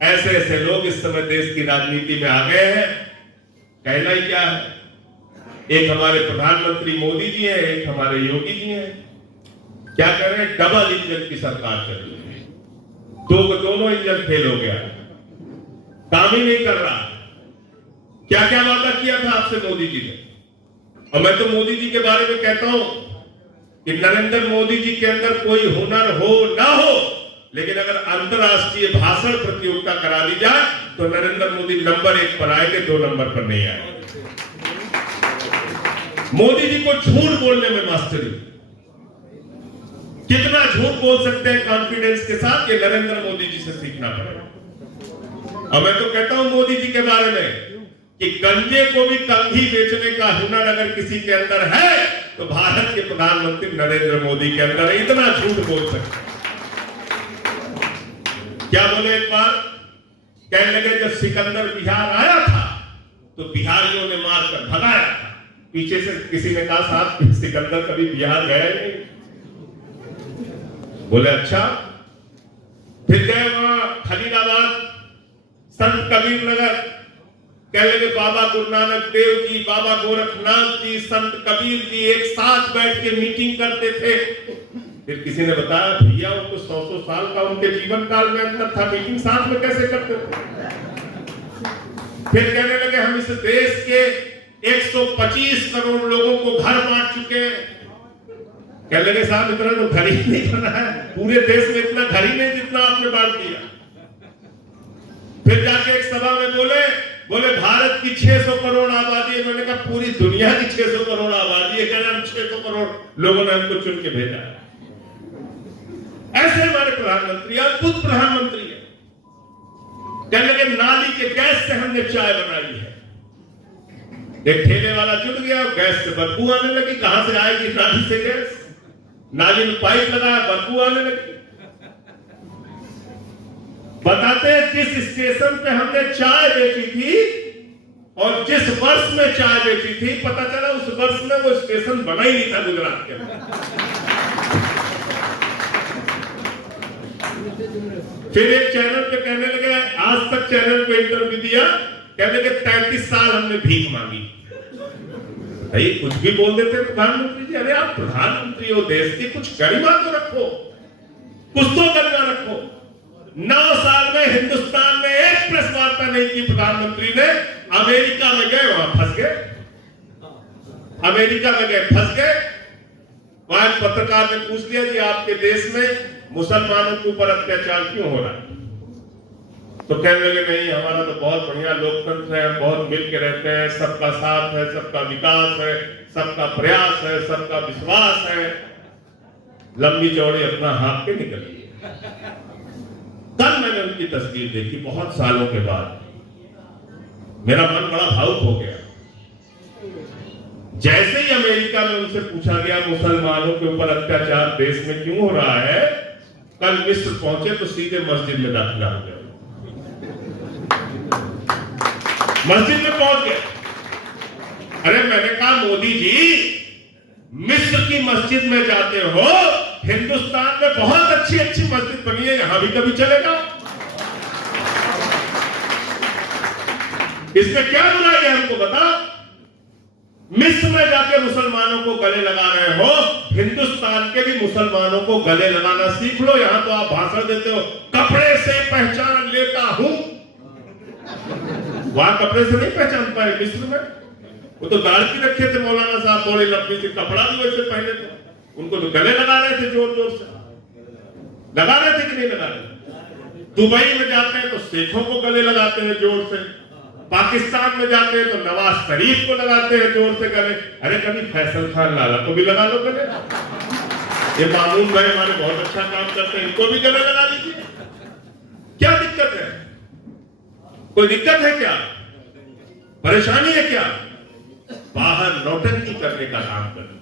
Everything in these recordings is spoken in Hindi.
ऐसे ऐसे लोग इस समय देश की राजनीति में आ गए हैं। कहना ही क्या है, एक हमारे प्रधानमंत्री मोदी जी हैं, एक हमारे योगी जी हैं। क्या कर रहे हैं, डबल इंजन की सरकार चल रही है। दोनों इंजन फेल हो गया, काम ही नहीं कर रहा। क्या क्या वादा किया था आपसे मोदी जी ने। और मैं तो मोदी जी के बारे में कहता हूं कि नरेंद्र मोदी जी के अंदर कोई हुनर हो ना हो, लेकिन अगर अंतरराष्ट्रीय भाषण प्रतियोगिता करा दी जाए तो नरेंद्र मोदी नंबर 1 पर आएंगे, 2 नंबर पर नहीं आएंगे। मोदी जी को झूठ बोलने में मास्टरी, कितना झूठ बोल सकते हैं कॉन्फिडेंस के साथ, ये नरेंद्र मोदी जी से सीखना पड़ेगा। और मैं तो कहता हूं मोदी जी के बारे में कि गंजे को भी कंघी बेचने का हुनर अगर किसी के अंदर है तो भारत के प्रधानमंत्री नरेंद्र मोदी के अंदर है। इतना झूठ बोल सकते। क्या बोले, एक बार कहने लगे जब सिकंदर बिहार आया था तो बिहारियों ने मारकर भगाया था। पीछे से किसी ने कहा साहब सिकंदर कभी बिहार गया ही नहीं। बोले अच्छा। फिर गए वहां खलीलाबाद, संत कबीर नगर, कहने लगे बाबा गुरु नानक देव जी, बाबा गोरखनाथ जी, संत कबीर जी एक साथ बैठ के मीटिंग करते थे। फिर किसी ने बताया भैया उनको 100 साल का उनके जीवन काल में अंतर था, मीटिंग साथ में कैसे करते थे। फिर कहने लगे हम इस देश के 125 करोड़ लोगों को घर बांट चुके हैं। कहने लगे साहब इतना तो घर ही नहीं बना है, पूरे देश में इतना घर ही नहीं जितना आपने बांट दिया। फिर जाके एक सभा में बोले भारत की 600 करोड़ आबादी है। मैंने कहा पूरी दुनिया की 600 करोड़ आबादी है, कहना हम 600 करोड़ लोगों ने हमको चुन के भेजा है। ऐसे हमारे प्रधानमंत्री अद्भुत प्रधानमंत्री है। कहने लगे नाली के गैस से हमने चाय बनाई है। एक ठेले वाला जुट गया, गैस से बदबू आने लगी। कहां से आएगी नाली से गैस, नाली में पाइप लगाया, बदबू आने लगी। बताते हैं जिस स्टेशन पे हमने चाय बेची थी और जिस वर्ष में चाय बेची थी, पता चला उस वर्ष में वो स्टेशन बना ही नहीं था गुजरात के अंदर। फिर एक चैनल पे कहने लगे, आज तक चैनल पे इंटरव्यू दिया, कहने लगे 33 साल हमने भीख मांगी। भाई कुछ भी बोल देते प्रधानमंत्री जी। अरे आप प्रधानमंत्री हो देश की, कुछ गरिमा तो रखो, कुछ तो गरिमा रखो। 9 साल में हिंदुस्तान में एक प्रेस वार्ता नहीं की प्रधानमंत्री ने। अमेरिका में गए, वहां फंस गए। अमेरिका में गए, फंस गए। वहां पत्रकार ने पूछ लिया कि आपके देश में मुसलमानों के ऊपर अत्याचार क्यों हो रहा है। तो कहने लगे नहीं हमारा तो बहुत बढ़िया लोकतंत्र है, हम बहुत मिल के रहते हैं, सबका साथ है, सबका विकास है, सबका प्रयास है, सबका विश्वास है। लंबी चौड़ी अपना हाथ के निकलिए। कल मैंने उनकी तस्वीर देखी, बहुत सालों के बाद मेरा मन बड़ा भावुक हो गया। जैसे ही अमेरिका में उनसे पूछा गया मुसलमानों के ऊपर अत्याचार देश में क्यों हो रहा है, कल मिस्र पहुंचे तो सीधे मस्जिद में दाखिला हो गया। मस्जिद में पहुंच गए। अरे मैंने कहा मोदी जी मिस्र की मस्जिद में जाते हो, हिंदुस्तान में बहुत अच्छी अच्छी मस्जिद बनी है, यहां भी कभी चलेगा। इसमें क्या बुराई है हमको बताओ। मिस्र में जाके मुसलमानों को गले लगा रहे हो, हिंदुस्तान के भी मुसलमानों को गले लगाना सीख लो। यहां तो आप भाषण देते हो कपड़े से पहचान लेता हूं। वहां कपड़े से नहीं पहचान पाए मिस्र में। वो तो गाड़ी रखे थे मौलाना साहब, बड़े लंबी से कपड़ा भी वैसे पहने थे, उनको तो गले लगा रहे थे, जोर जोर से लगा रहे थे कि नहीं लगा रहे। दुबई में जाते हैं तो शेखों को गले लगाते हैं जोर से, पाकिस्तान में जाते हैं तो नवाज शरीफ को लगाते हैं जोर से गले। अरे कभी फैसल खान लाला को भी लगा लो गले। ये मामून भाई हमारे बहुत अच्छा काम करते हैं, इनको भी गले लगा लीजिए। क्या दिक्कत है, कोई दिक्कत है क्या, परेशानी है क्या। बाहर नौटंकी करने का काम करें।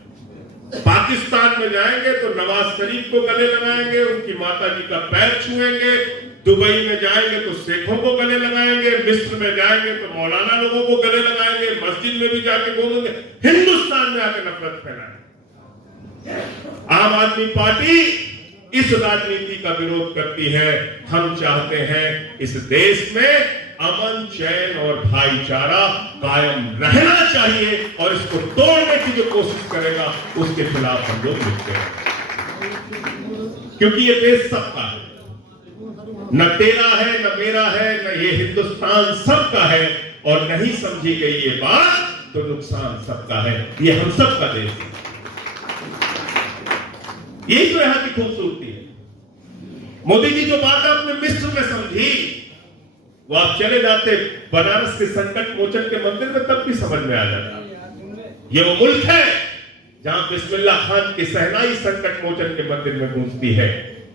पाकिस्तान में जाएंगे तो नवाज शरीफ को गले लगाएंगे, उनकी माता जी का पैर छुएंगे। दुबई में जाएंगे तो शेखों को गले लगाएंगे, मिस्र में जाएंगे तो मौलाना लोगों को गले लगाएंगे, मस्जिद में भी जाके बोलेंगे, हिंदुस्तान में आके नफरत फैलाएंगे। आम आदमी पार्टी इस राजनीति का विरोध करती है। हम चाहते हैं इस देश में अमन, चैन और भाईचारा कायम रहना चाहिए और इसको तोड़ने की जो कोशिश करेगा उसके खिलाफ हम लोग लिखते हैं, क्योंकि ये देश सबका है, न तेरा है न मेरा है, न ये हिंदुस्तान सबका है। और नहीं समझी गई ये बात तो नुकसान सबका है। ये हम सबका देश है, यही तो यहां की खूबसूरती है। मोदी जी जो बात आपने मिस्र में समझी वो आप चले जाते बनारस के संकट मोचन के मंदिर में तब भी समझ में आ जाता। ये वो मुल्क है जहां बिस्मिल्लाह खान की सहनाई संकट मोचन के मंदिर में गूंजती है।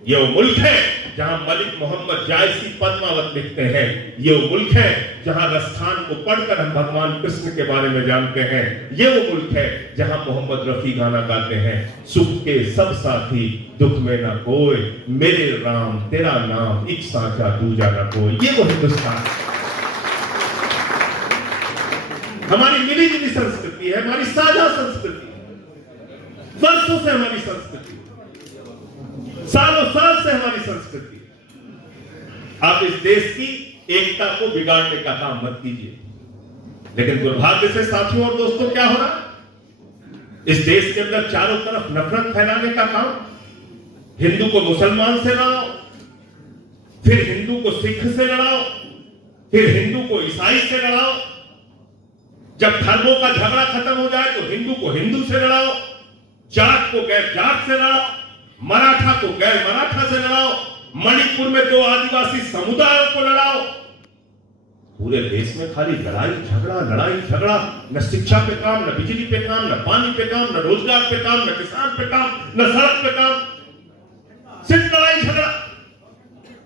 ये वो मुल्क है जहां मलिक मोहम्मद जायसी पद्मावत लिखते हैं। ये वो मुल्क है जहां रसखान को पढ़कर हम भगवान कृष्ण के बारे में जानते हैं। ये वो मुल्क है जहां मोहम्मद रफी गाना गाते हैं, सुख के सब साथी दुख में ना कोई, मेरे राम तेरा नाम एक साचा दूजा ना कोई। ये वो हिंदुस्तान हमारी मिली जुली संस्कृति है, हमारी साझा संस्कृति, वर्षों से हमारी संस्कृति, सालों साल से हमारी संस्कृति। आप इस देश की एकता को बिगाड़ने का काम मत कीजिए। लेकिन दुर्भाग्य से साथियों और दोस्तों क्या हो रहा, इस देश के अंदर चारों तरफ नफरत फैलाने का काम। हिंदू को मुसलमान से लड़ाओ, फिर हिंदू को सिख से लड़ाओ, फिर हिंदू को ईसाई से लड़ाओ। जब धर्मों का झगड़ा खत्म हो जाए तो हिंदू को हिंदू से लड़ाओ, जाट को गैर जाट से लड़ाओ, मराठा को गैर मराठा से लड़ाओ, मणिपुर में 2 आदिवासी समुदायों को लड़ाओ। पूरे देश में खाली लड़ाई झगड़ा, न शिक्षा पे काम, न बिजली पे काम, न पानी पे काम, न रोजगार पे काम, न किसान पे काम, न सड़क पे काम, सिर्फ लड़ाई झगड़ा।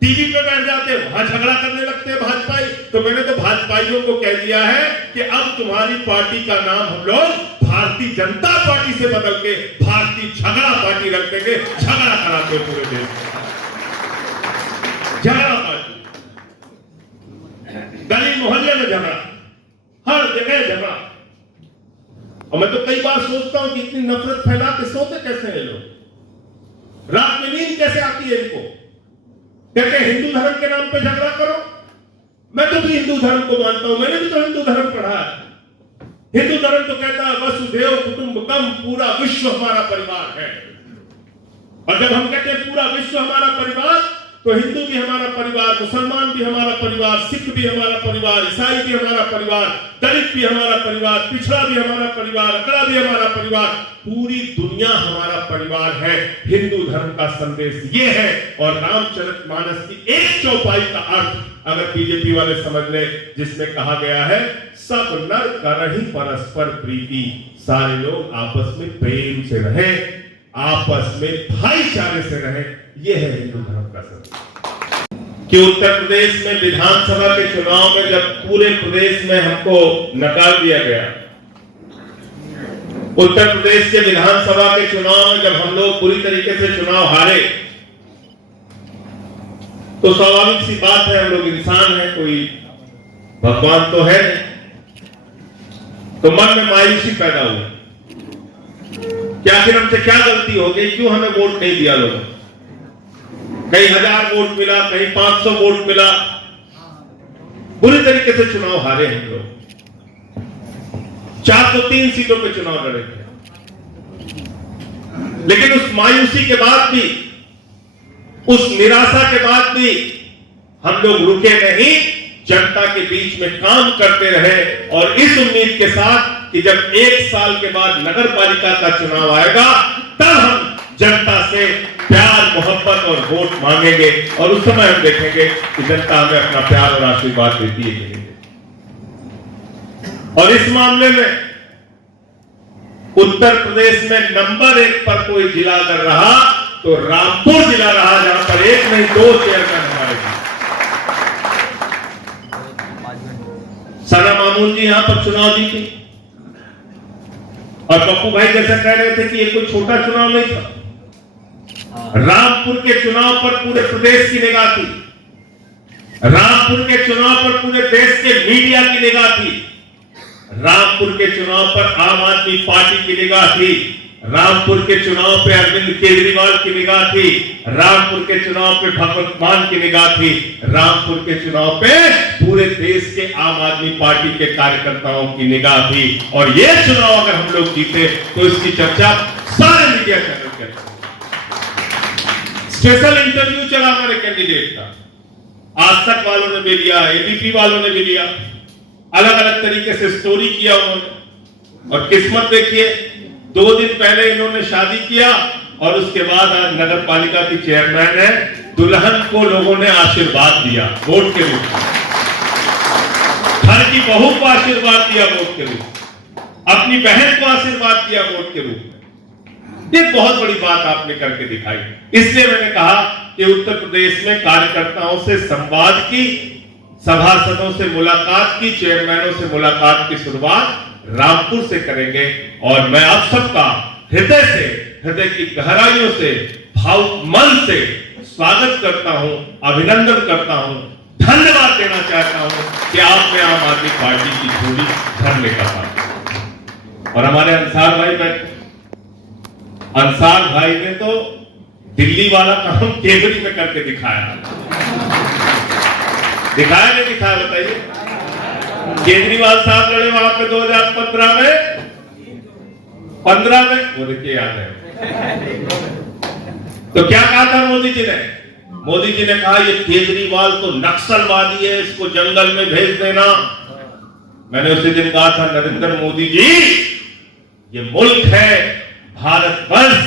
टीवी पे बैठ जाते वहां झगड़ा करने लगते हैं भाजपाई। तो मैंने तो भाजपाइयों को कह दिया है कि अब तुम्हारी पार्टी का नाम हम लोग भारतीय जनता पार्टी से बदल के भारतीय झगड़ा पार्टी रख देंगे। झगड़ा कराते पूरे देश में, झगड़ा पार्टी, गली मोहल्ले में झगड़ा, हर जगह झगड़ा। और मैं तो कई बार सोचता हूं कि इतनी नफरत फैला के सोते कैसे हैं लोग, रात में नींद कैसे आती है इनको। कहते हैं हिंदू धर्म के नाम पे झगड़ा करो। मैं तो भी हिंदू धर्म को मानता हूं, मैंने भी तो हिंदू धर्म पढ़ा है। हिंदू धर्म तो कहता है वसुधैव कुटुंबकम, पूरा विश्व हमारा परिवार है। और जब हम कहते हैं पूरा विश्व हमारा परिवार, तो हिंदू भी हमारा परिवार, मुसलमान भी हमारा परिवार, सिख भी हमारा परिवार, ईसाई भी हमारा परिवार, दलित भी हमारा परिवार, पिछड़ा भी हमारा परिवार, अगड़ा भी हमारा परिवार, पूरी दुनिया हमारा परिवार है। हिंदू धर्म का संदेश ये है। और रामचरितमानस की एक चौपाई का अर्थ अगर बीजेपी वाले समझ ले, जिसमें कहा गया है सब नर करहि परस्पर प्रीति, सारे लोग आपस में प्रेम से रहें, आपस में भाईचारे से रहें। यह है हिंदू धर्म का संदेश। कि उत्तर प्रदेश में विधानसभा के चुनाव में जब पूरे प्रदेश में हमको नकार दिया गया, उत्तर प्रदेश के विधानसभा के चुनाव में जब हम लोग पूरी तरीके से चुनाव हारे, तो स्वाभाविक सी बात है, हम लोग इंसान हैं, कोई भगवान तो है नहीं। तो मन में मायूसी पैदा हुई कि आखिर हमसे क्या गलती हो गई, क्यों हमें वोट नहीं दिया लोगों। कहीं 1000 वोट मिला, कहीं 500 वोट मिला, बुरी तरीके से चुनाव हारे हम लोग। 403 सीटों पे चुनाव लड़े थे। लेकिन उस मायूसी के बाद भी, उस निराशा के बाद भी हम लोग रुके नहीं, जनता के बीच में काम करते रहे। और इस उम्मीद के साथ कि जब 1 साल के बाद नगर पालिका का चुनाव आएगा, तब हम जनता से प्यार, मोहब्बत और वोट मांगेंगे। और उस समय हम देखेंगे कि जनता हमें अपना प्यार और आशीर्वाद देती है कि नहीं। और इस मामले में उत्तर प्रदेश में नंबर 1 पर कोई जिला अगर रहा तो रामपुर जिला रहा, जहां पर 1 नहीं 2 चेयरमैन हमारे थे। सना मामून जी यहां पर चुनाव जीती, और पप्पू भाई जैसा कह रहे थे कि ये कोई छोटा चुनाव नहीं था। रामपुर के चुनाव पर पूरे प्रदेश की निगाह थी, रामपुर के चुनाव पर पूरे देश के मीडिया की निगाह थी, रामपुर के चुनाव पर आम आदमी पार्टी की निगाह थी, रामपुर के चुनाव पे अरविंद केजरीवाल की निगाह थी, रामपुर के चुनाव पे भगवंत मान की निगाह थी, रामपुर के चुनाव पे पूरे देश के आम आदमी पार्टी के कार्यकर्ताओं की निगाह थी। और ये चुनाव अगर हम लोग जीते तो इसकी चर्चा सारे मीडिया चैनल करें। स्पेशल इंटरव्यू चला हमारे कैंडिडेट का, आज तक वालों ने भी लिया, एबीपी वालों ने भी लिया, अलग अलग तरीके से स्टोरी किया उन्होंने। और किस्मत देखिए, 2 दिन पहले इन्होंने शादी किया और उसके बाद आज नगर पालिका की चेयरमैन है। दुल्हन को लोगों ने आशीर्वाद दिया वोट के रूप में, घर की बहू को आशीर्वाद दिया वोट के रूप में, अपनी बहन को आशीर्वाद दिया वोट के रूप में। ये बहुत बड़ी बात आपने करके दिखाई। इसलिए मैंने कहा कि उत्तर प्रदेश में कार्यकर्ताओं से संवाद की, सभासदों से मुलाकात की, चेयरमैनों से मुलाकात की शुरुआत रामपुर से करेंगे। और मैं आप सबका हृदय से, हृदय की गहराइयों से, भावुक मन से स्वागत करता हूं, अभिनंदन करता हूं, धन्यवाद देना चाहता हूं कि आपने आम आदमी पार्टी की झोली भरने का काम। और हमारे अंसार भाई बैठे, अंसार भाई ने तो दिल्ली वाला काम केवरी में करके दिखाया। दिखाया नहीं दिखाया बताइए? केजरीवाल साहब लड़े वहां पे 2015 में, 15 में, वो देखिए याद है। तो क्या कहा था मोदी जी ने? मोदी जी ने कहा ये केजरीवाल तो नक्सलवादी है, इसको जंगल में भेज देना। मैंने उसी दिन कहा था, नरेंद्र मोदी जी, ये मुल्क है भारतवर्ष,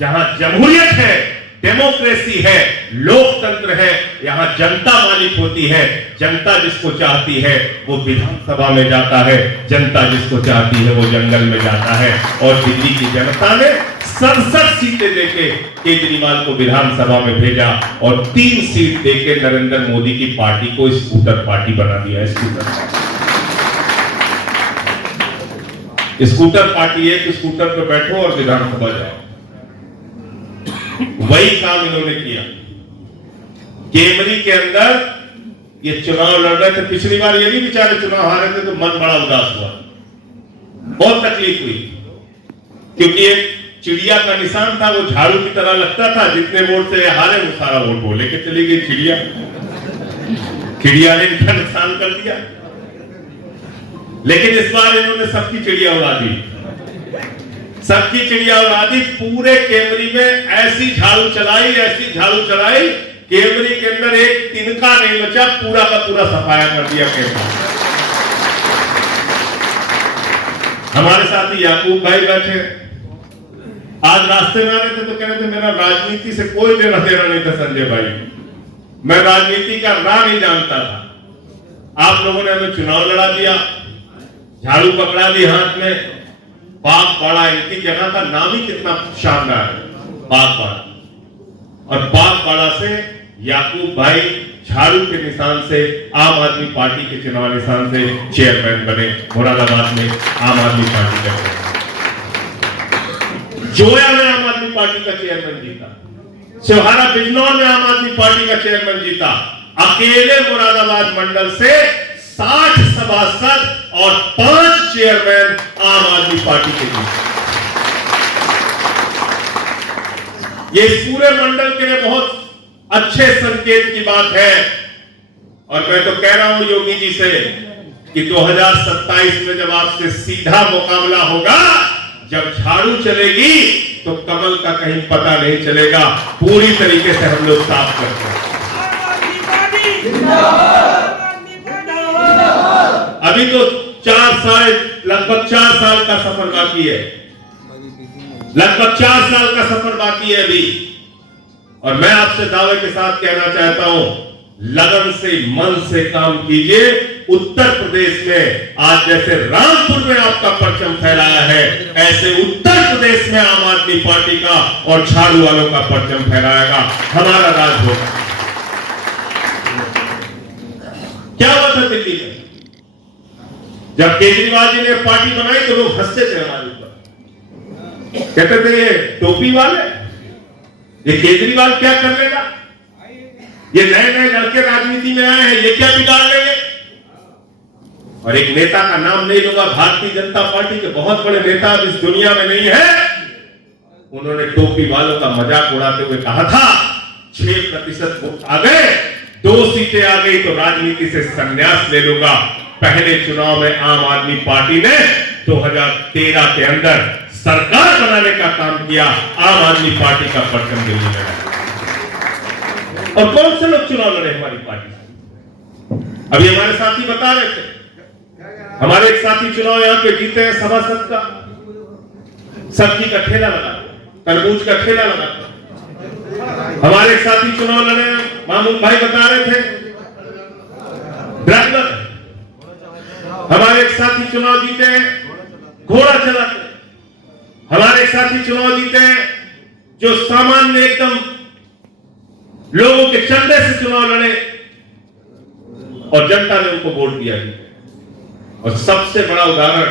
जहां जमहूरियत है, डेमोक्रेसी है, लोकतंत्र है, यहां जनता मालिक होती है। जनता जिसको चाहती है वो विधानसभा में जाता है, जनता जिसको चाहती है वो जंगल में जाता है। और दिल्ली की जनता ने 67 सीटें देके केजरीवाल को विधानसभा में भेजा और 3 सीट देके नरेंद्र मोदी की पार्टी को स्कूटर पार्टी बना दिया। स्कूटर पार्टी है कि स्कूटर पे बैठो और विधानसभा जाओ। वही काम इन्होंने किया। केमरी के अंदर ये चुनाव लड़ रहे थे, पिछली बार ये भी बेचारे चुनाव हारे थे तो मन बड़ा उदास हुआ, बहुत तकलीफ हुई, क्योंकि एक चिड़िया का निशान था, वो झाड़ू की तरह लगता था, जितने वोट से हारे वो सारा वोट वो लेके चली गई चिड़िया। चिड़िया ने इनका नुकसान कर दिया। लेकिन इस बार इन्होंने सबकी चिड़िया उड़ा दी, सबकी चिड़िया उड़ा दी। पूरे केमरी में ऐसी झाड़ू चलाई, ऐसी झाड़ू चलाई, केमरी के अंदर एक तिनका नहीं बचा, पूरा का पूरा सफाया कर दिया केमरी। हमारे साथ ही याकूब भाई बैठे, आज रास्ते में आ रहे थे तो कह रहे थे मेरा राजनीति से कोई लेना देना नहीं था संजय भाई, मैं राजनीति का राह नहीं जानता था। आप लोगों ने हमें चुनाव लड़ा दिया, झाड़ू पकड़ा दी हाथ में। बागबाड़ा इनकी जगह का नाम ही कितना शानदार है, बागबाड़ा। और बागबाड़ा से याकूब भाई झाड़ू के निशान से आम आदमी पार्टी के चुनाव निशान से चेयरमैन बने। मुरादाबाद में आम आदमी पार्टी का जोया में आम आदमी पार्टी का चेयरमैन जीता, सिवहारा बिजनौर में आम आदमी पार्टी का चेयरमैन जीता। अकेले मुरादाबाद मंडल से 60 सभासद और 5 चेयरमैन आम आदमी पार्टी के जीते। ये पूरे मंडल के लिए बहुत अच्छे संकेत की बात है। और मैं तो कह रहा हूं योगी जी से कि 2027 में जब आपसे सीधा मुकाबला होगा, जब झाड़ू चलेगी तो कमल का कहीं पता नहीं चलेगा। पूरी तरीके से हम लोग साफ करते हैं। अभी तो 4 साल, लगभग 4 साल का सफर बाकी है, लगभग 4 साल का सफर बाकी है अभी। और मैं आपसे दावे के साथ कहना चाहता हूं, लगन से, मन से काम कीजिए। उत्तर प्रदेश में आज जैसे रामपुर में आपका परचम फहराया है, ऐसे उत्तर प्रदेश में आम आदमी पार्टी का और झाड़ू वालों का परचम फहराएगा। हमारा राज होगा। क्या हुआ था दिल्ली में? जब केजरीवाल जी ने पार्टी बनाई तो लोग हंसते थे हमारे ऊपर, कहते थे ये टोपी वाले, ये केजरीवाल क्या कर लेगा, ये नए नए लड़के राजनीति में आए हैं, ये क्या बिगाड़ लेंगे। और एक नेता का नाम नहीं लूंगा, भारतीय जनता पार्टी के बहुत बड़े नेता अब इस दुनिया में नहीं है, उन्होंने टोपी वालों का मजाक उड़ाते हुए कहा था 6% वोट आ गए, 2 सीटें आ गई तो राजनीति से संन्यास ले लूंगा। पहले चुनाव में आम आदमी पार्टी ने 2013 के अंदर सरकार बनाने का काम किया, आम आदमी पार्टी का परचम दिल्ली में लगा। और कौन से लोग चुनाव लड़े हमारी पार्टी से? अभी हमारे साथी बता रहे थे, हमारे एक साथी चुनाव यहां पे जीते हैं सभासद का, सब्जी का ठेला लगा, तरबूज का ठेला लगा। हमारे एक साथी चुनाव लड़े, मामून भाई बता रहे थे, ड्राइवर। हमारे एक साथी चुनाव जीते हैं घोड़ा चलाते। हमारे एक साथी चुनाव जीते हैं जो सामान्य एकदम लोगों के चंदे से चुनाव लड़े और जनता ने उनको वोट दिया। और सबसे बड़ा उदाहरण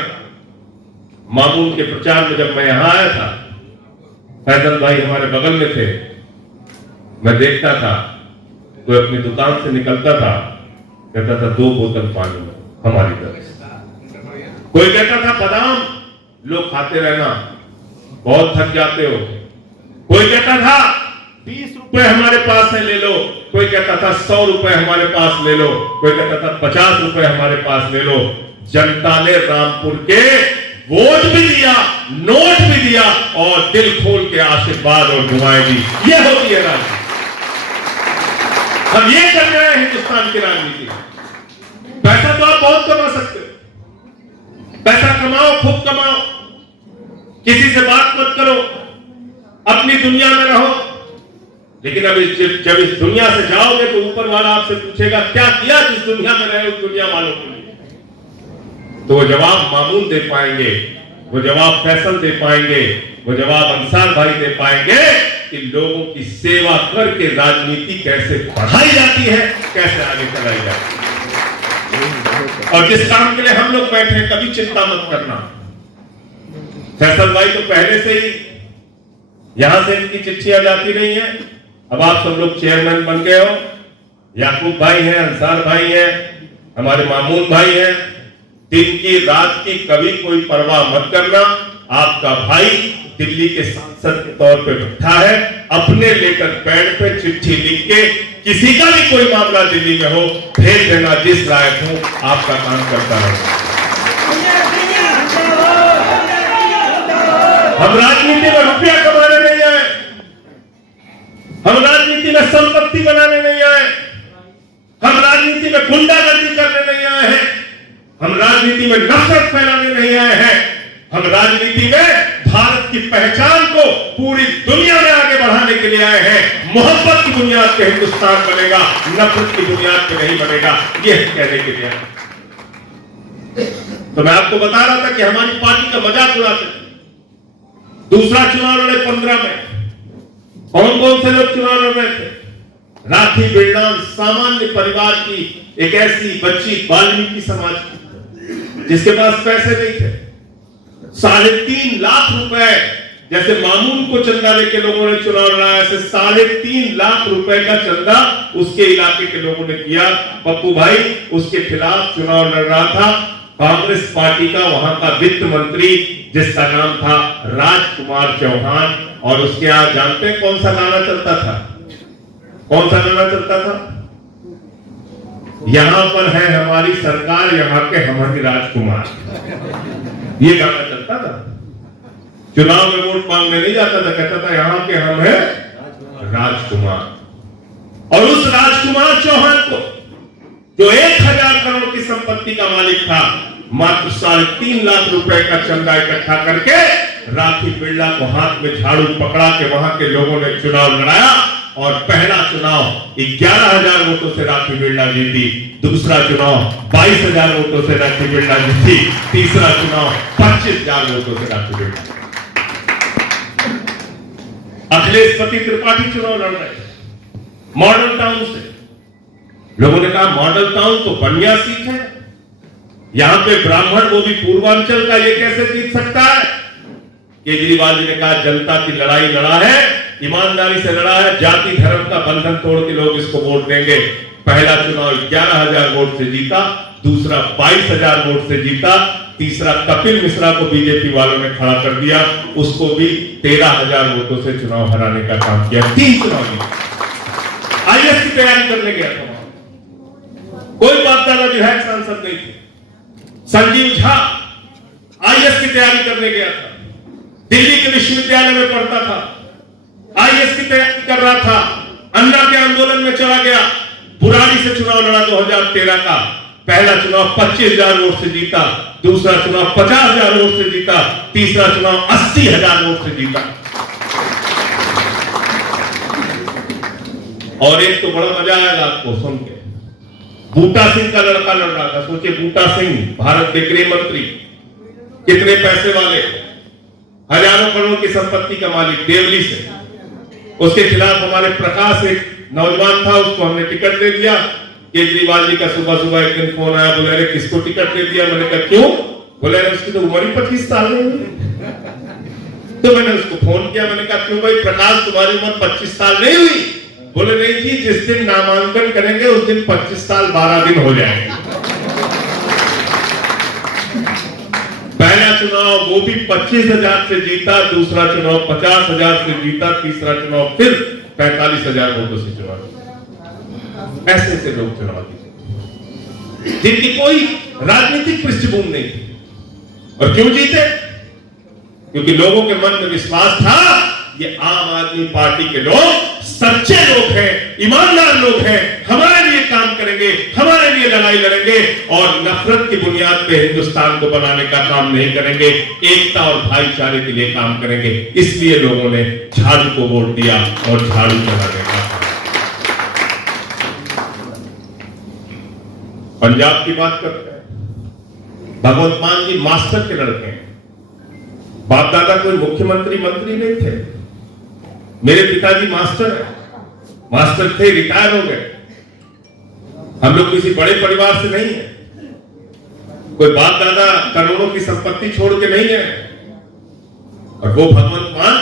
मामून के प्रचार में जब मैं यहां आया था, फैजल भाई हमारे बगल में थे, मैं देखता था कोई अपनी दुकान से निकलता था, कहता था 2 बोतल पानी हमारी तरफ से। कोई कहता था बादाम लो खाते रहना, बहुत थक जाते हो। कोई कहता था 20 रुपए हमारे पास है ले लो। कोई कहता था 100 रुपए हमारे पास ले लो। कोई कहता था 50 रुपए हमारे पास ले लो। जनता ने रामपुर के वोट भी दिया, नोट भी दिया और दिल खोल के आशीर्वाद और दुआएं दी। ये होती है राजनीति। हम ये कर रहे हैं हिंदुस्तान की राजनीति। पैसा तो आप बहुत कमा सकते हो, पैसा कमाओ, खूब कमाओ, किसी से बात मत करो, अपनी दुनिया में रहो। लेकिन अब जब इस दुनिया से जाओगे तो ऊपर वाला आपसे पूछेगा क्या किया जिस दुनिया में रहे उस दुनिया वालों के लिए। तो वो जवाब मामून दे पाएंगे, वो जवाब फैसल दे पाएंगे, वो जवाब अंसार भाई दे पाएंगे कि लोगों की सेवा करके राजनीति कैसे बढ़ाई जाती है, कैसे आगे चलाई जाती है। और जिस काम के लिए हम लोग बैठे हैं कभी चिंता मत करना। फैसल भाई तो पहले से ही यहां से इनकी चिट्ठियां जाती रही हैं। अब आप सब लोग चेयरमैन बन गए हो। याकूब भाई हैं, अंसार भाई हैं, हमारे मामून भाई हैं। दिन की रात की कभी कोई परवाह मत करना। आपका भाई दिल्ली के सांसद के तौर पे बैठा है, अपने लेकर पैड पे चिट्ठी लिख के किसी का भी कोई मामला दिल्ली में हो भेज देना, जिस लायक हूं आपका काम करता है। हम राजनीति में रुपया कमाने नहीं आए, हम राजनीति में संपत्ति बनाने नहीं आए, हम राजनीति में गुंडागर्दी करने नहीं आए हैं, हम राजनीति में नफरत फैलाने नहीं आए हैं। हम राजनीति में भारत की पहचान को पूरी दुनिया में आगे बढ़ाने के लिए आए हैं। मोहब्बत की बुनियाद पे हिंदुस्तान बनेगा, नफरत की बुनियाद पे नहीं बनेगा, ये कहने के लिए। तो मैं आपको बता रहा था कि हमारी पार्टी का मजाक उड़ाते थे। दूसरा चुनाव लड़े 15 में, कौन कौन से लोग चुनाव लड़ रहे थे? राखी बिरलान सामान्य परिवार की एक ऐसी बच्ची, वाल्मीकि समाज की, जिसके पास पैसे नहीं थे। 3.5 लाख रुपए, जैसे मामून को चंदा लेके लोगों ने चुनाव लड़ा, ऐसे 3.5 लाख रुपए का चंदा उसके इलाके के लोगों ने किया। पप्पू भाई उसके खिलाफ चुनाव लड़ रहा था। कांग्रेस पार्टी का वहां का वित्त मंत्री, जिसका नाम था राजकुमार चौहान, और उसके यहां जानते हैं कौन सा गाना चलता था? कौन सा गाना चलता था? यहां पर है हमारी सरकार, यहां के हमारे राजकुमार, ये गाना चलता था। चुनाव में वोट मांगने नहीं जाता था, कहता था यहां के हम हैं राजकुमार। और उस राजकुमार चौहान को, जो 1000 करोड़ की संपत्ति का मालिक था, मात्र 3.5 लाख रुपए का चंदा इकट्ठा करके राखी बिरला को हाथ में झाड़ू पकड़ा के वहां के लोगों ने चुनाव लड़ाया। और पहला चुनाव 11,000 वोटों से राखी बिरला जीती, दूसरा चुनाव 22,000 वोटों से राखी बिरला जीती, तीसरा चुनाव 25,000 वोटों से राखी बिरला। अखिलेश पति त्रिपाठी चुनाव लड़ रहे मॉडल टाउन से। लोगों ने कहा मॉडल टाउन तो बढ़िया सीट है, यहां पे ब्राह्मण, वो भी पूर्वांचल का, ये कैसे जीत सकता है? केजरीवाल जी ने कहा जनता की लड़ाई लड़ा है, ईमानदारी से लड़ा है, जाति धर्म का बंधन तोड़ के लोग इसको वोट देंगे। पहला चुनाव 11,000 वोट से जीता, दूसरा 22,000 वोट से जीता, तीसरा कपिल मिश्रा को बीजेपी वालों ने खड़ा कर दिया, उसको भी 13,000 वोटों से चुनाव हराने का काम किया। 3 चुनाव जीते। आईएएस की तैयारी करने गया था, कोई बाप दादा विधायक सांसद नहीं थे। संजीव झा आईएएस की तैयारी करने गया था, दिल्ली के विश्वविद्यालय में पढ़ता था, आईएएस की तैयारी कर रहा था, अन्ना के आंदोलन में चला गया, बुराड़ी से चुनाव लड़ा 2013 का। पहला चुनाव 25,000 वोट से जीता, दूसरा चुनाव 50,000 वोट से जीता, तीसरा चुनाव 80,000 वोट से जीता। और एक तो बड़ा मजा आएगा आपको सुन के, बूटा सिंह का लड़का लड़ रहा था। सोचिए, बूटा सिंह भारत के गृह मंत्री, कितने पैसे वाले, हजारों करोड़ की संपत्ति का मालिक, देवली से। उसके खिलाफ हमारे प्रकाश एक नौजवान था, उसको हमने टिकट दे दिया। केजरीवाल जी का सुबह सुबह एक दिन फोन आया, बोले अरे किसको टिकट दे दिया? मैंने कहा क्यों? बोले अरे उसकी तो उम्र ही 25 साल नहीं हुई। तो मैंने उसको फोन किया, मैंने कहा क्यों भाई प्रकाश, तुम्हारी उम्र 25 साल नहीं हुई? बोले नहीं जी, जिस दिन नामांकन करेंगे उस दिन 25 साल 12 दिन हो जाएंगे। पहला चुनाव वो भी 25,000 से जीता, दूसरा चुनाव 50,000 से जीता, तीसरा चुनाव फिर 45,000 वोटों से चुनाव। ऐसे ऐसे लोग चुनाव जीते जिनकी कोई राजनीतिक पृष्ठभूमि नहीं थी। और क्यों जीते? क्योंकि लोगों के मन में विश्वास था ये आम आदमी पार्टी के लोग सच्चे लोग हैं, ईमानदार लोग हैं, हमारे लिए काम करेंगे, हमारे लिए लड़ाई लड़ेंगे और नफरत की बुनियाद पे हिंदुस्तान को बनाने का काम नहीं करेंगे, एकता और भाईचारे के लिए काम करेंगे। इसलिए लोगों ने झाड़ू को वोट दिया और झाड़ू चलाने का। पंजाब की बात करते हैं, भगवंत मान जी मास्टर के लड़के हैं, बाप दादा कोई मुख्यमंत्री मंत्री नहीं थे। मेरे पिताजी मास्टर हैं, मास्टर थे, रिटायर हो गए। हम लोग किसी बड़े परिवार से नहीं है, कोई बाप दादा करोड़ों की संपत्ति छोड़ के नहीं है। और वो भगवंत मान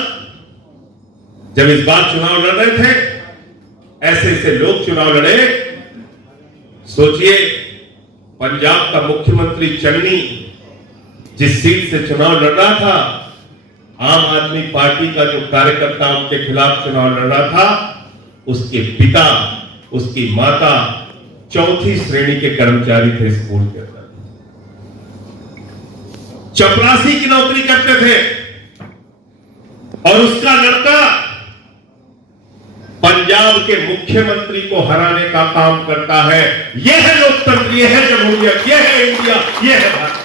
जब इस बार चुनाव लड़ रहे थे, ऐसे ऐसे लोग चुनाव लड़े। सोचिए, पंजाब का मुख्यमंत्री चन्नी जिस सीट से चुनाव लड़ रहा था, आम आदमी पार्टी का जो कार्यकर्ता उनके खिलाफ चुनाव लड़ रहा था, उसके पिता, उसकी माता 4थी श्रेणी के कर्मचारी थे स्कूल के अंदर, चपरासी की नौकरी करते थे। और उसका लड़का पंजाब के मुख्यमंत्री को हराने का काम करता है। यह है लोकतंत्र, यह है जमहूरियत, यह है इंडिया, यह है भारत।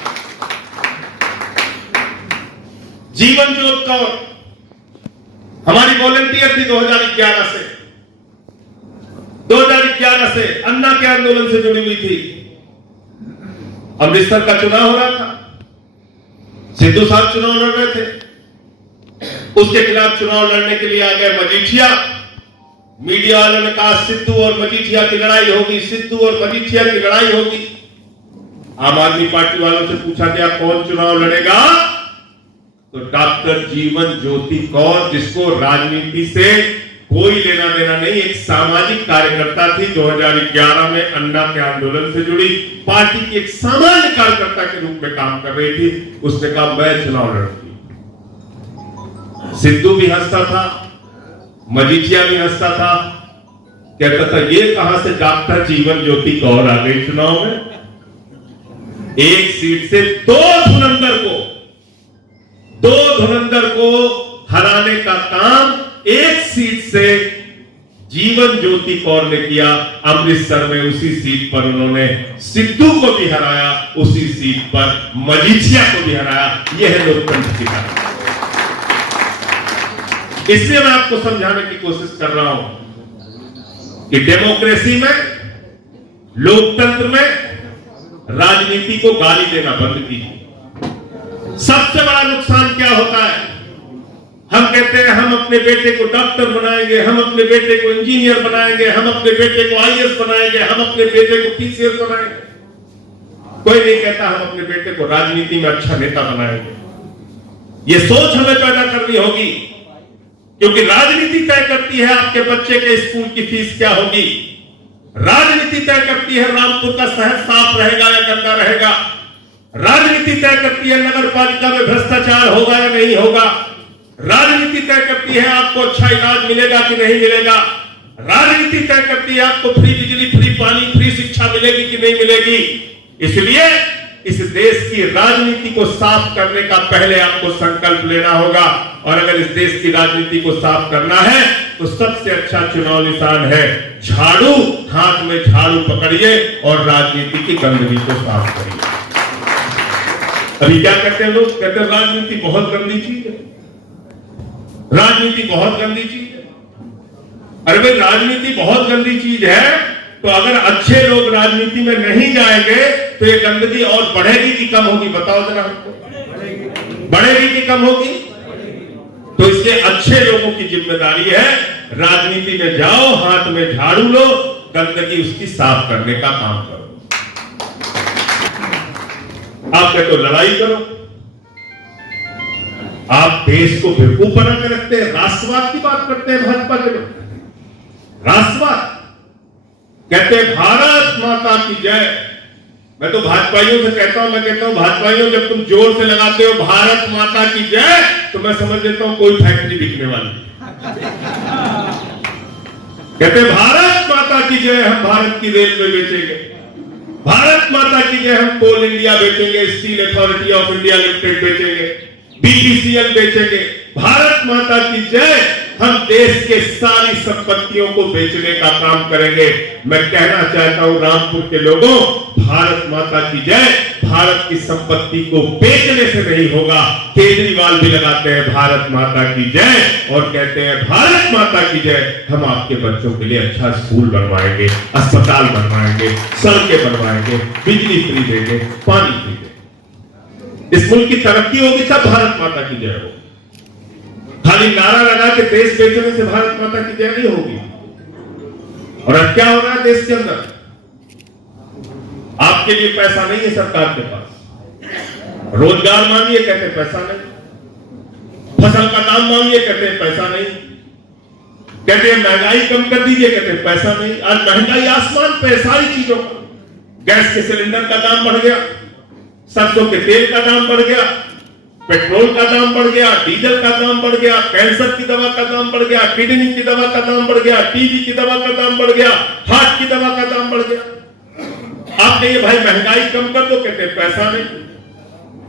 जीवनजोत कौर हमारी वॉलंटियर थी 2011 से अन्ना के आंदोलन से जुड़ी हुई थी। अमृतसर का चुनाव हो रहा था, सिद्धू साहब चुनाव लड़ रहे थे, उसके खिलाफ चुनाव लड़ने के लिए आ गए मजीठिया। मीडिया वालों ने कहा सिद्धू और मजीठिया की लड़ाई होगी, सिद्धू और मजीठिया की लड़ाई होगी। आम आदमी पार्टी वालों से पूछा गया कौन चुनाव लड़ेगा, तो डॉक्टर जीवन ज्योति कौर, जिसको राजनीति से कोई लेना देना नहीं, एक सामाजिक कार्यकर्ता थी, 2011 में अन्ना के आंदोलन से जुड़ी पार्टी की एक सामान्य कार्यकर्ता के रूप में काम कर रही थी। उसने कहा मैं चुनाव लड़ूंगी। सिद्धू भी हंसता था, मजीठिया भी हंसता था, कहता था ये कहां से डॉक्टर जीवन ज्योति कौर आ गई चुनाव में। एक सीट से दो धुरंधर को हराने का काम एक सीट से जीवन ज्योति कौर ने किया। अमृतसर में उसी सीट पर उन्होंने सिद्धू को भी हराया, उसी सीट पर मजीठिया को भी हराया। यह है लोकतंत्र की कहानी। इसलिए मैं आपको समझाने की कोशिश कर रहा हूं कि डेमोक्रेसी में, लोकतंत्र में राजनीति को गाली देना बंद कीजिए। सबसे बड़ा नुकसान क्या होता है, हम कहते हैं हम अपने बेटे को डॉक्टर बनाएंगे, हम अपने बेटे को इंजीनियर बनाएंगे, हम अपने बेटे को आईएएस बनाएंगे, हम अपने बेटे को पीसीएस बनाएंगे। कोई नहीं कहता हम अपने बेटे को राजनीति में अच्छा नेता बनाएंगे। ये सोच हमें पैदा करनी होगी, क्योंकि राजनीति तय करती है आपके बच्चे के स्कूल की फीस क्या होगी, राजनीति तय करती है रामपुर का शहर साफ रहेगा या गंदा रहेगा, राजनीति तय करती है नगर पालिका में भ्रष्टाचार होगा या नहीं होगा। राजनीति तय करती है आपको अच्छा इलाज मिलेगा कि नहीं मिलेगा। राजनीति तय करती है आपको फ्री बिजली, फ्री पानी, फ्री शिक्षा मिलेगी कि नहीं मिलेगी। इसलिए इस देश की राजनीति को साफ करने का पहले आपको संकल्प लेना होगा। और अगर इस देश की राजनीति को साफ करना है तो सबसे अच्छा चुनाव निशान है झाड़ू। हाथ में झाड़ू पकड़िए और राजनीति की गंदगी को साफ करिए। अभी क्या कहते हैं लोग? कहते हैं राजनीति बहुत गंदी चीज है, राजनीति बहुत गंदी चीज है। अरे भाई, राजनीति बहुत गंदी चीज है तो अगर अच्छे लोग राजनीति में नहीं जाएंगे तो ये गंदगी और बढ़ेगी कि कम होगी? बताओ जरा हमको। बढ़ेगी कि कम होगी? तो इसलिए अच्छे लोगों की जिम्मेदारी है राजनीति में जाओ, हाथ में झाड़ू लो, गंदगी उसकी साफ करने का काम करो। आप कहते हो लड़ाई करो, आप देश को बेवकूफ बना के रखते हैं। राष्ट्रवाद की बात करते हैं भाजपा के लोग, राष्ट्रवाद कहते हैं भारत माता की जय। मैं तो भाजपाइयों से कहता हूं, मैं कहता हूं भाजपाइयों, जब तुम जोर से लगाते हो भारत माता की जय तो मैं समझ लेता हूं कोई फैक्ट्री बिकने वाली। कहते हैं भारत माता की जय, हम भारत की रेलवे बेचेंगे, भारत माता की जय, हम कोल इंडिया बेचेंगे, steel authority of India limited बेचेंगे, बीपीसीएल बेचेंगे। भारत माता की जय, हम देश के सारी संपत्तियों को बेचने का काम करेंगे। मैं कहना चाहता हूं रामपुर के लोगों, भारत माता की जय भारत की संपत्ति को बेचने से नहीं होगा। केजरीवाल भी लगाते हैं भारत माता की जय और कहते हैं भारत माता की जय, हम आपके बच्चों के लिए अच्छा स्कूल बनवाएंगे, अस्पताल बनवाएंगे, सड़कें बनवाएंगे, बिजली फ्री देंगे, पानी फ्री देंगे। इस मुल्क की तरक्की होगी तब भारत माता की जय होगी। खाली नारा लगा के देश बेचने से भारत माता की जय नहीं होगी। और अब क्या हो रहा है देश के अंदर? आपके लिए पैसा नहीं है सरकार के पास, रोजगार मांगिए कहते हैं पैसा नहीं, फसल का दाम मांगिए कहते हैं पैसा नहीं, कहते हैं महंगाई कम कर दीजिए कहते हैं पैसा नहीं। आज महंगाई आसमान पे, सारी चीजों का, गैस के सिलेंडर का दाम बढ़ गया, सरसों के तेल का दाम बढ़ गया, पेट्रोल का दाम बढ़ गया, डीजल का दाम बढ़ गया, कैंसर की दवा का दाम बढ़ गया, किडनी की दवा का दाम बढ़ गया, टीबी की दवा का दाम बढ़ गया, हार्ट की दवा का दाम बढ़ गया। आप कहिए भाई महंगाई कम कर दो, कहते हैं पैसा नहीं।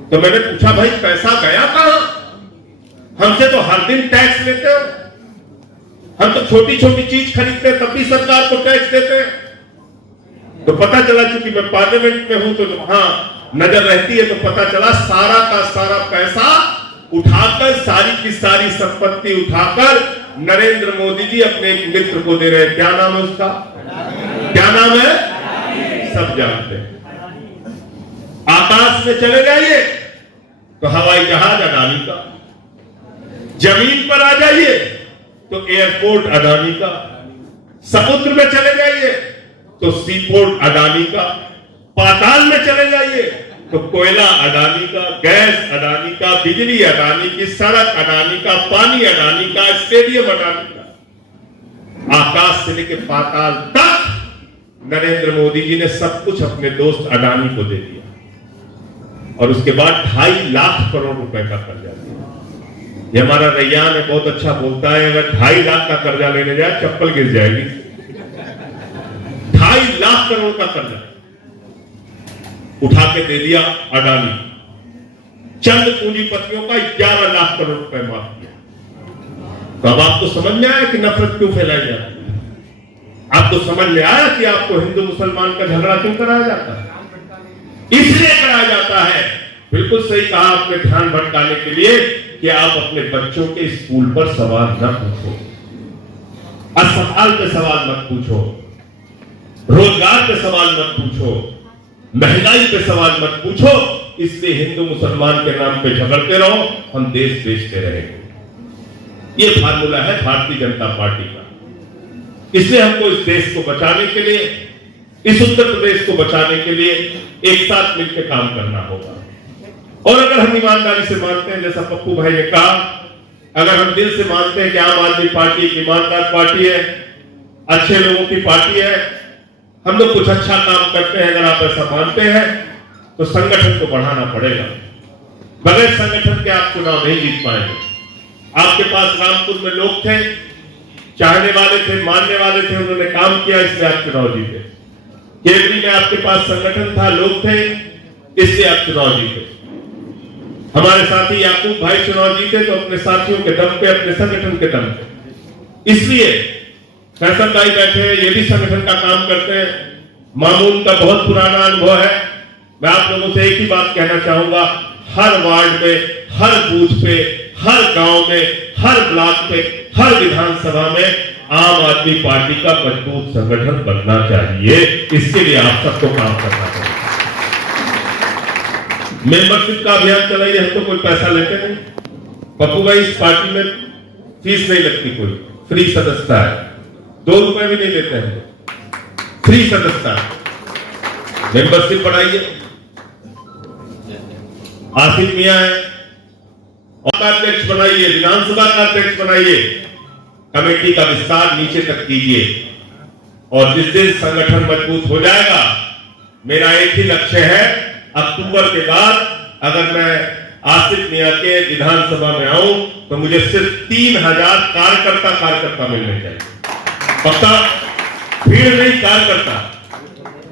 तो मैंने पूछा भाई पैसा गया कहां? हमसे तो हर दिन टैक्स लेते हो, हम तो छोटी छोटी चीज खरीदते तब भी सरकार को टैक्स देते हैं। तो पता चला, चूंकि मैं पार्लियामेंट में हूं तो वहां नजर रहती है, तो पता चला सारा का सारा पैसा उठाकर, सारी की सारी संपत्ति उठाकर नरेंद्र मोदी जी अपने एक मित्र को दे रहे हैं। क्या नाम है उसका? क्या नाम है? सब जानते हैं। आकाश में चले जाइए तो हवाई जहाज अडानी का, जमीन पर आ जाइए तो एयरपोर्ट अडानी का, समुद्र में चले जाइए तो सीपोर्ट अडानी का, पाताल में चले जाइए तो कोयला अडानी का, गैस अडानी का, बिजली अडानी की, सड़क अडानी का, पानी अडानी का, स्टेडियम अडानी का। आकाश से लेकर पाताल तक नरेंद्र मोदी जी ने सब कुछ अपने दोस्त अडानी को दे दिया। और उसके बाद 2.5 लाख करोड़ रुपए का कर्जा दिया। ये हमारा रैयान है, बहुत अच्छा बोलता है, अगर 2.5 लाख का कर्जा लेने जाए चप्पल गिर जाएगी। 2.5 लाख करोड़ का कर्जा उठा के दे दिया अडानी। चंद पूंजीपतियों का 11 लाख करोड़ रुपए माफ किया। तो अब आपको समझ में आया कि नफरत क्यों फैलाई जाती है? आपको समझ में आया कि आपको हिंदू मुसलमान का झगड़ा क्यों कराया जाता है? इसलिए कराया जाता है, बिल्कुल सही कहा आपने, ध्यान भटकाने के लिए कि आप अपने बच्चों के स्कूल पर सवाल न पूछो, अस्पताल पे सवाल मत पूछो, रोजगार पे सवाल मत पूछो, महंगाई पे सवाल मत पूछो। इसलिए हिंदू मुसलमान के नाम पे झगड़ते रहो, हम देश बेचते रहेंगे। ये फार्मूला है भारतीय जनता पार्टी का। इसलिए हमको इस देश को बचाने के लिए, इस उत्तर प्रदेश को बचाने के लिए एक साथ मिलकर काम करना होगा। और अगर हम ईमानदारी से मानते हैं, जैसा पप्पू भाई ने कहा, अगर हम दिल से मानते हैं कि आम आदमी पार्टी एक ईमानदार पार्टी है, अच्छे लोगों की पार्टी है, हम लोग कुछ अच्छा काम करते हैं, अगर आप ऐसा मानते हैं तो संगठन को बढ़ाना पड़ेगा। बगैर संगठन के आप चुनाव नहीं जीत पाएंगे। आपके पास रामपुर में लोग थे, चाहने वाले थे, मानने वाले थे, उन्होंने काम किया, इसलिए आप चुनाव जीते। केवरी में आपके पास संगठन था, लोग थे, इसलिए आप चुनाव जीते। हमारे साथी याकूब भाई चुनाव जीते तो अपने साथियों के दम पे, अपने संगठन के दम पे। इसलिए फैसल भाई बैठे हैं, ये भी संगठन का काम करते हैं। मामून का बहुत पुराना अनुभव है। मैं आप लोगों से एक ही बात कहना चाहूंगा, हर वार्ड में, हर बूथ पे, हर गांव में, हर ब्लॉक पे, हर विधानसभा में आम आदमी पार्टी का मजबूत संगठन बनना चाहिए। इसके लिए आप सबको काम करना चाहिए। मेंबरशिप का अभियान चलाइए, हम तो कोई पैसा लेते नहीं। पप्पू भाई, इस पार्टी में फीस नहीं लगती, कोई फ्री सदस्यता है, 2 रुपए भी नहीं लेते हैं, फ्री सदस्यता। मेंबरशिप बढ़ाइए। आसिफ मियां है, और अध्यक्ष बनाइए, विधानसभा का अध्यक्ष बनाइए, कमेटी का विस्तार नीचे तक कीजिए। और जिस दिन संगठन मजबूत हो जाएगा, मेरा एक ही लक्ष्य है, अक्टूबर के बाद अगर मैं आसिफ मियां के विधानसभा में आऊं तो मुझे सिर्फ 3000 कार्यकर्ता मिलने चाहिए। पक्का, भीड़ नहीं, कार्यकर्ता,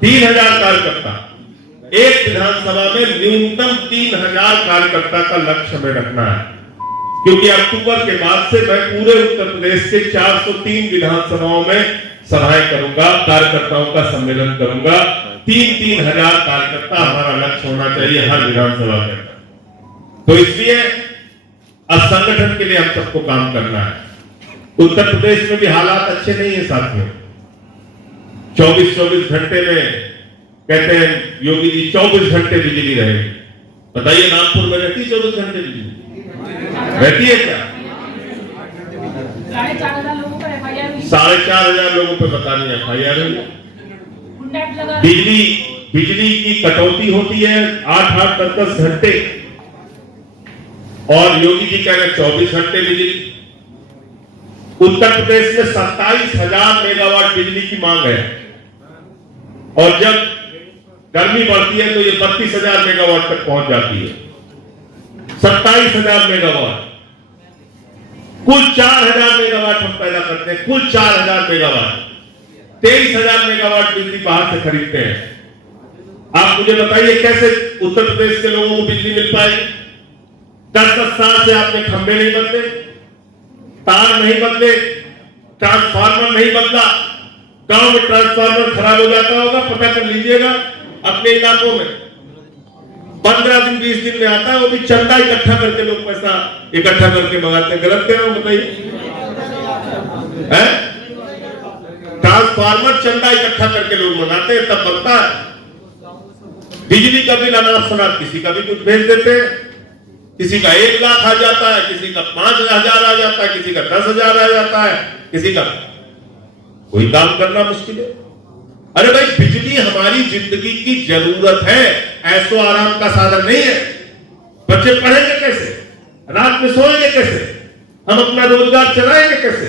3000 कार्यकर्ता। एक विधानसभा में न्यूनतम 3000 कार्यकर्ता का लक्ष्य हमें रखना है, क्योंकि अक्टूबर के बाद से मैं पूरे उत्तर प्रदेश के 403 विधानसभाओं में सभाएं करूंगा, कार्यकर्ताओं का सम्मेलन करूंगा। 3-3 हजार कार्यकर्ता हमारा लक्ष्य होना चाहिए हर विधानसभा के अंदर। तो इसलिए अब संगठन के लिए हम सबको काम करना है। उत्तर प्रदेश में भी हालात अच्छे नहीं है साथियों। 24-24 घंटे में कहते हैं योगी जी 24 घंटे बिजली रहेगी। बताइए, नागपुर में रहती 24 घंटे बिजली रहती है क्या? 4,500 लोगों पे बतानी FIR हुई। बिजली की कटौती होती है 8-8, 10-10 घंटे, और योगी जी कह रहे 24 घंटे बिजली। उत्तर प्रदेश में 27,000 मेगावाट बिजली की मांग है, और जब गर्मी बढ़ती है तो ये 32,000 मेगावाट तक पहुंच जाती है। 27,000 मेगावाट, कुल 4,000 मेगावाट हम पैदा करते हैं, कुल 4,000 मेगावाट। 23,000 मेगावाट बिजली बाहर से खरीदते हैं। आप मुझे बताइए, कैसे उत्तर प्रदेश के लोगों को बिजली मिल पाएगी? 10-10 साल से आपने खंभे नहीं बदले, तार नहीं बदले, ट्रांसफार्मर नहीं बदला। गांव में ट्रांसफार्मर खराब हो जाता होगा, पता कर लीजिएगा अपने इलाकों में। 15 दिन 20 दिन में आता है, वो भी चंदा इकट्ठा करके लोग पैसा इकट्ठा करके मंगाते हैं। गलत कह रहा हूं? बताइए। ट्रांसफार्मर चंदा इकट्ठा करके लोग मंगाते हैं, तब बनता है। बिजली का बिल अनाप शनाप किसी का भी कुछ भेज देते हैं, किसी का 1 लाख आ जाता है, किसी का 5,000 आ जाता है, किसी का 10,000 आ जाता है, किसी का कोई काम करना मुश्किल है। अरे भाई, बिजली हमारी जिंदगी की जरूरत है, ऐसो आराम का साधन नहीं है। बच्चे पढ़ेंगे कैसे? रात में सोएंगे कैसे? हम अपना रोजगार चलाएंगे कैसे?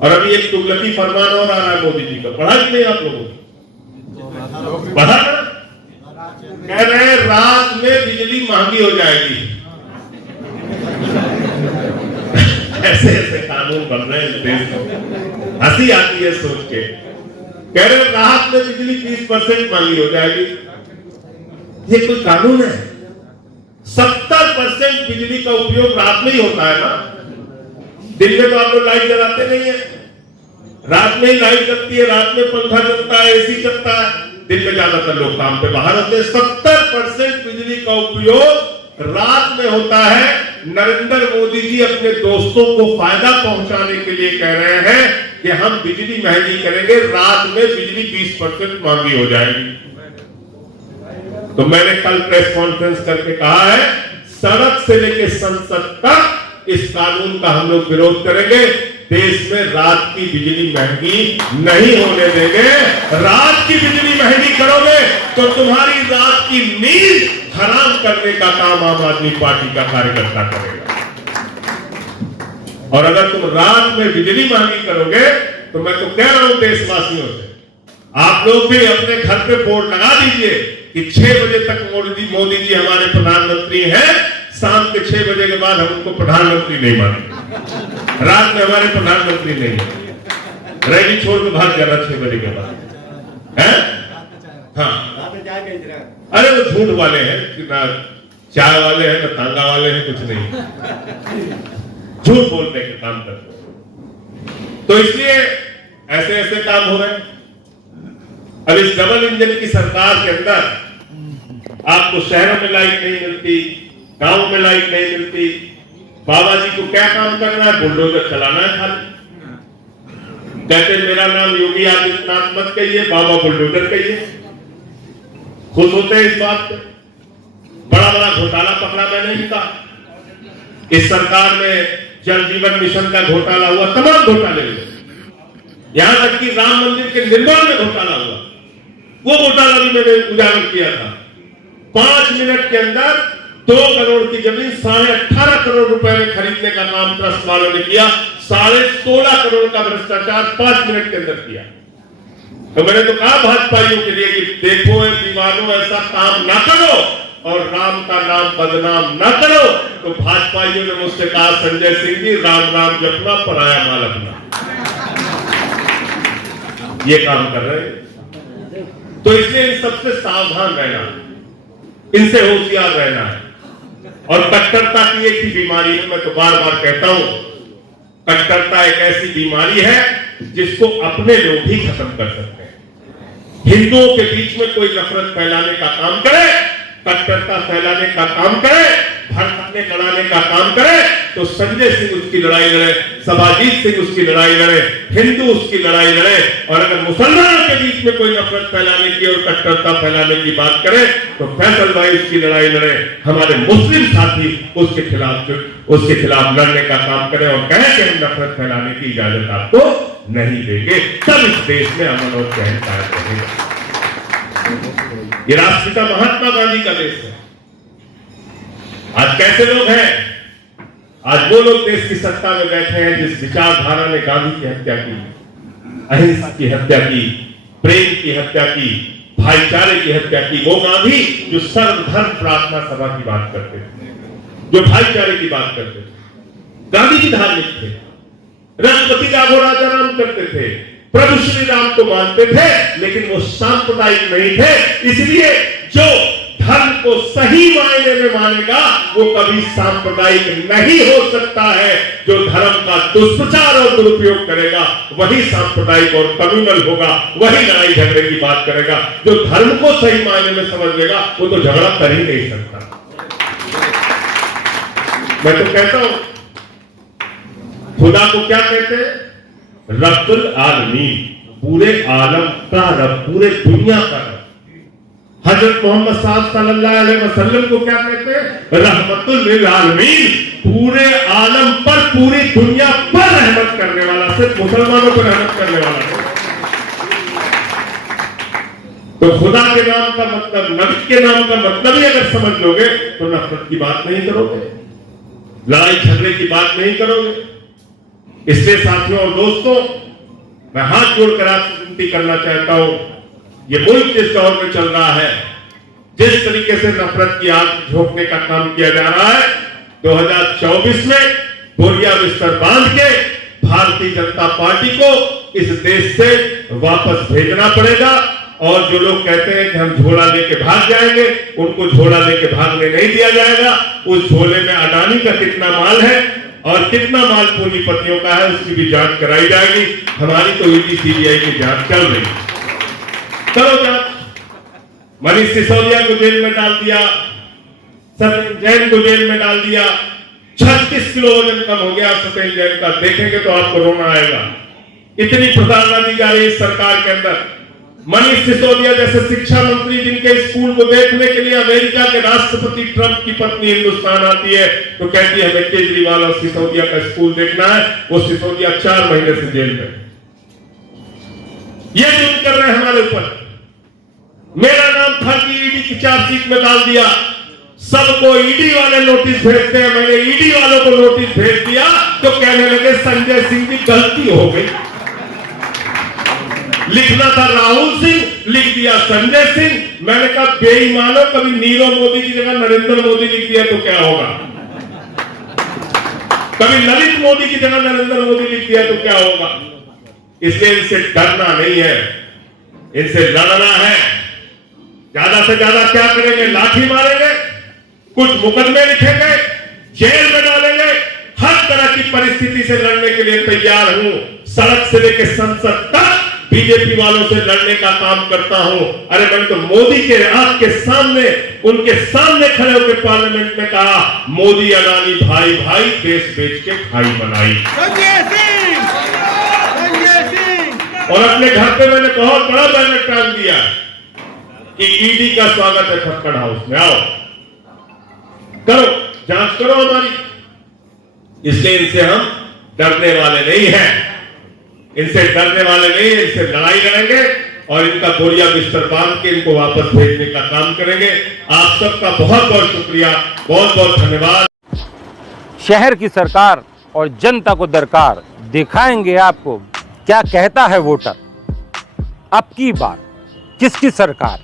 और अभी एक तुगलकी फरमान और आ रहा है मोदी जी का, पढ़ा कि नहीं आप लोगों ने? पढ़ा ना? कह रहे हैं रात में बिजली महंगी हो जाएगी। ऐसे ऐसे कानून बन रहे हैं देश में, हंसी आती है सोच के। कह रहे हैं रात में बिजली 20% महंगी हो जाएगी। ये कोई कानून है? 70% बिजली का उपयोग रात में ही होता है ना। दिन में तो आप लोग लाइट जलाते नहीं है, रात में ही लाइट जलती है, रात में पंखा चलता है, AC चलता है। दिन में ज्यादातर लोग काम पे बाहर होते हैं। 70% बिजली का उपयोग रात में होता है। नरेंद्र मोदी जी अपने दोस्तों को फायदा पहुंचाने के लिए कह रहे हैं कि हम बिजली महंगी करेंगे, रात में बिजली 20% महंगी हो जाएगी। तो मैंने कल प्रेस कॉन्फ्रेंस करके कहा है, सड़क से लेकर संसद तक इस कानून का हम लोग विरोध करेंगे। देश में रात की बिजली महंगी नहीं होने देंगे। रात की बिजली महंगी करोगे तो तुम्हारी रात की नींद हराम करने का काम आम आदमी पार्टी का कार्यकर्ता करेगा। और अगर तुम रात में बिजली महंगी करोगे तो मैं तो कह रहा हूं देशवासियों से, आप लोग भी अपने घर पे बोर्ड लगा दीजिए कि 6 बजे तक मोदी जी हमारे प्रधानमंत्री हैं, शाम के 6 बजे के बाद हम उनको प्रधानमंत्री नहीं मानेंगे। रात में हमारे प्रधानमंत्री नहीं है, रैली छोड़ के भाग जाना 6 बजे के बाद है। हाँ, अरे वो झूठ वाले हैं, ना चाय वाले हैं, ना तांगा वाले हैं, कुछ नहीं, झूठ बोलने के काम करते हैं। तो इसलिए ऐसे ऐसे काम हो रहे हैं। अब इस डबल इंजन की सरकार के अंदर आपको शहरों में लाइट नहीं मिलती, गांव में लाइट नहीं मिलती। बाबा जी को क्या काम करना है? बुलडोजर चलाना है खाली। कहते मेरा नाम योगी आदित्यनाथ मत कहिए, बाबा बुलडोजर कहिए। खुश होते हैं इस बात पे। बड़ा बड़ा घोटाला पकड़ा मैंने इनका। इस सरकार में जल जीवन मिशन का घोटाला हुआ, तमाम घोटाले हुए, यहां तक कि राम मंदिर के निर्माण में घोटाला हुआ। वो घोटाला भी मैंने उजागर किया था। 5 मिनट के अंदर 2 करोड़ की जमीन 18.5 करोड़ रुपए में खरीदने का काम ट्रस्ट वालों ने किया। 16.5 करोड़ का भ्रष्टाचार 5 मिनट के अंदर किया। तो मैंने तो कहा भाजपाइयों के लिए कि देखो दीवानों, ऐसा काम ना करो और राम का नाम बदनाम ना करो। तो भाजपाइयों ने मुझसे कहा, संजय सिंह जी राम राम जपना, पराया माल अपना। ये काम कर रहे हैं। तो इसलिए इन सबसे सावधान रहना, इनसे होशियार रहना है। और कट्टरता की एक ही बीमारी है, मैं तो बार बार कहता हूं, कट्टरता एक ऐसी बीमारी है जिसको अपने लोग ही खत्म कर सकते हैं। हिंदुओं के बीच में कोई नफरत फैलाने का काम करे, कट्टरता फैलाने का काम करे, भड़काने लड़ाने का काम करे, तो संजय सिंह उसकी लड़ाई लड़े, सबाजीत सिंह उसकी लड़ाई लड़े, हिंदू उसकी लड़ाई लड़े। और अगर मुसलमानों के बीच में कोई नफरत फैलाने की और कट्टरता फैलाने की बात करे तो फैसल भाई उसकी लड़ाई लड़े, हमारे मुस्लिम साथी उसके खिलाफ लड़ने का काम करें और कहें कि हम नफरत फैलाने की इजाजत आपको नहीं देंगे। तब इस देश में अमन और चैन कायम रहेगा। ये राष्ट्रपिता महात्मा गांधी का देश है। आज कैसे लोग हैं? आज वो लोग देश की सत्ता में बैठे हैं जिस विचारधारा ने गांधी की हत्या की, अहिंसा की हत्या की, प्रेम की हत्या की, भाईचारे की हत्या की। वो गांधी जो सर्वधर्म प्रार्थना सभा की बात करते थे, जो भाईचारे की बात करते थे। गांधी जी धार्मिक थे, राष्ट्रपति राघव राजा राम करते थे, प्रभु श्री राम को मानते थे, लेकिन वो सांप्रदायिक नहीं थे। इसलिए जो धर्म को सही मायने में मानेगा वो कभी सांप्रदायिक नहीं हो सकता है। जो धर्म का दुष्प्रचार और दुरुपयोग करेगा वही सांप्रदायिक और कम्युनल होगा, वही लड़ाई झगड़े की बात करेगा। जो धर्म को सही मायने में समझ लेगा वो तो झगड़ा कर ही नहीं सकता। मैं तो कहता हूं, खुदा को क्या कहते हैं? रब्बुल आलमीन, पूरे आलम का रब, पूरे दुनिया का रब। हजरत मोहम्मद साहब सल्लल्लाहु अलैहि वसल्लम को क्या कहते हैं? रहमतुल लिल आलमीन, पूरे आलम पर, पूरी दुनिया पर रहमत करने वाला, सिर्फ मुसलमानों पर रहमत करने वाला है। तो खुदा के नाम का मतलब, नबी के नाम का मतलब ही अगर समझ लोगे तो नफरत की बात नहीं करोगे, लड़ाई झगड़े की बात नहीं करोगे। इसलिए साथियों और दोस्तों, मैं हाथ जोड़कर आपसे विनती करना चाहता हूं, ये मुल्क जिस दौर में चल रहा है, जिस तरीके से नफरत की आग झोंकने का काम किया जा रहा है, 2024 में बोरिया बिस्तर बांध के भारतीय जनता पार्टी को इस देश से वापस भेजना पड़ेगा। और जो लोग कहते हैं कि हम झोला लेके भाग जाएंगे, उनको झोला लेके भागने नहीं दिया जाएगा। उस झोले में अडानी का कितना माल है और कितना माल पूंजीपतियों का है, उसकी भी जांच कराई जाएगी। हमारी तो ईडी सीबीआई की जांच चल रही है, करो जांच। मनीष सिसोदिया को जेल में डाल दिया, सत्येंद्र जैन को जेल में डाल दिया, 36 किलो वजन कम हो गया सत्येंद्र जैन का। देखेंगे तो आपको रोना आएगा, इतनी प्रताड़ना दी जा रही है सरकार के अंदर। मनीष सिसोदिया जैसे शिक्षा मंत्री, जिनके स्कूल को देखने के लिए अमेरिका के राष्ट्रपति ट्रंप की पत्नी हिंदुस्तान आती है तो कहती है हमें केजरीवाल और सिसोदिया का स्कूल देखना है। वो सिसोदिया 4 महीने से जेल में। ये जुल्म कर रहे हैं हमारे ऊपर। मेरा नाम था कि ईडी की चार्जशीट में डाल दिया, सबको ईडी वाले नोटिस भेजते हैं। मैंने ईडी वालों को नोटिस भेज दिया तो कहने लगे संजय सिंह की गलती हो गई। लिखना था राहुल सिंह, लिख दिया संजय सिंह। मैंने कहा बेईमानों, कभी नीरव मोदी की जगह नरेंद्र मोदी लिख दिया तो क्या होगा? कभी ललित मोदी की जगह नरेंद्र मोदी लिख दिया तो क्या होगा? इसलिए इनसे डरना नहीं है, इनसे लड़ना है। ज्यादा से ज्यादा क्या करेंगे? लाठी मारेंगे, कुछ मुकदमे लिखेंगे, जेल में डालेंगे। हर तरह की परिस्थिति से लड़ने के लिए तैयार हूं। सड़क से लेकर संसद तक बीजेपी वालों से लड़ने का काम करता हूं। अरे मैंने तो मोदी के आपके सामने, उनके सामने खड़े होकर पार्लियामेंट में कहा, मोदी अडानी भाई भाई, देश बेच के भाई बनाई। और अपने घर पे मैंने बहुत बड़ा बैनर टांग दिया कि ईडी का स्वागत है खक्कड़ हाउस में, आओ करो, जांच करो हमारी। इसलिए इनसे हम डरने वाले नहीं हैं, इनसे डरने वाले नहीं, इनसे लड़ाई लड़ेंगे और इनका बोरिया बिस्तर बांध के इनको वापस भेजने का काम करेंगे। आप सबका बहुत बहुत शुक्रिया, बहुत बहुत धन्यवाद। शहर की सरकार और जनता को दरकार, दिखाएंगे आपको क्या कहता है वोटर। अब की बार किसकी सरकार?